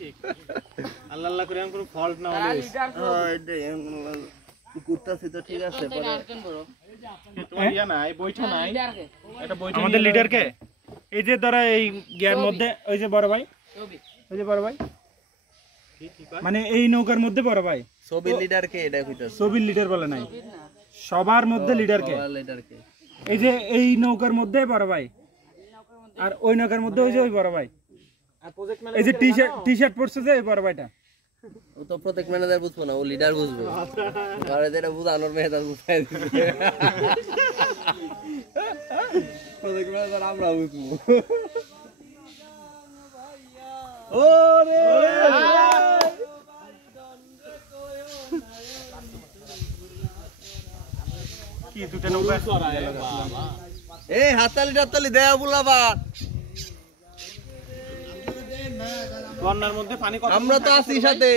ঠিক আল্লাহ আল্লাহ করে কোনো ফল্ট না হলে কুত্তাছি তো ঠিক আছে পরে তোমার ইয়া নাই বৈঠা নাই এটা বৈঠা আমাদের লিডার কে এই যে ধরা এই গিয়ার মধ্যে ওই যে বড় ভাই ওই যে বড় ভাই মানে এই নৌকার মধ্যে বড় ভাই ছবির লিডার কে এটা কইতাছ ছবির লিডার বলে নাই সবার মধ্যে লিডার কে লিডার কে এই যে এই নৌকার মধ্যে বড় ভাই আর ওই নৌকার মধ্যে ওই যে ওই বড় ভাই আর প্রজেক্ট এই যে টি-শার্ট পরছে যে এই বড় ভাইটা ও তো প্রজেক্ট ম্যানেজার বুঝবো না ও লিডার বুঝবে আর যেটা বুঝানোর মেয়েটা বুঝাই দিবে প্রজেক্ট ম্যানেজার আমরা বুঝবো ওরে কি দুটো নৌকা এই হাততালি দেয়া বুলাবা বন্যার মধ্যে পানি কত আমরা তো আছি সাথে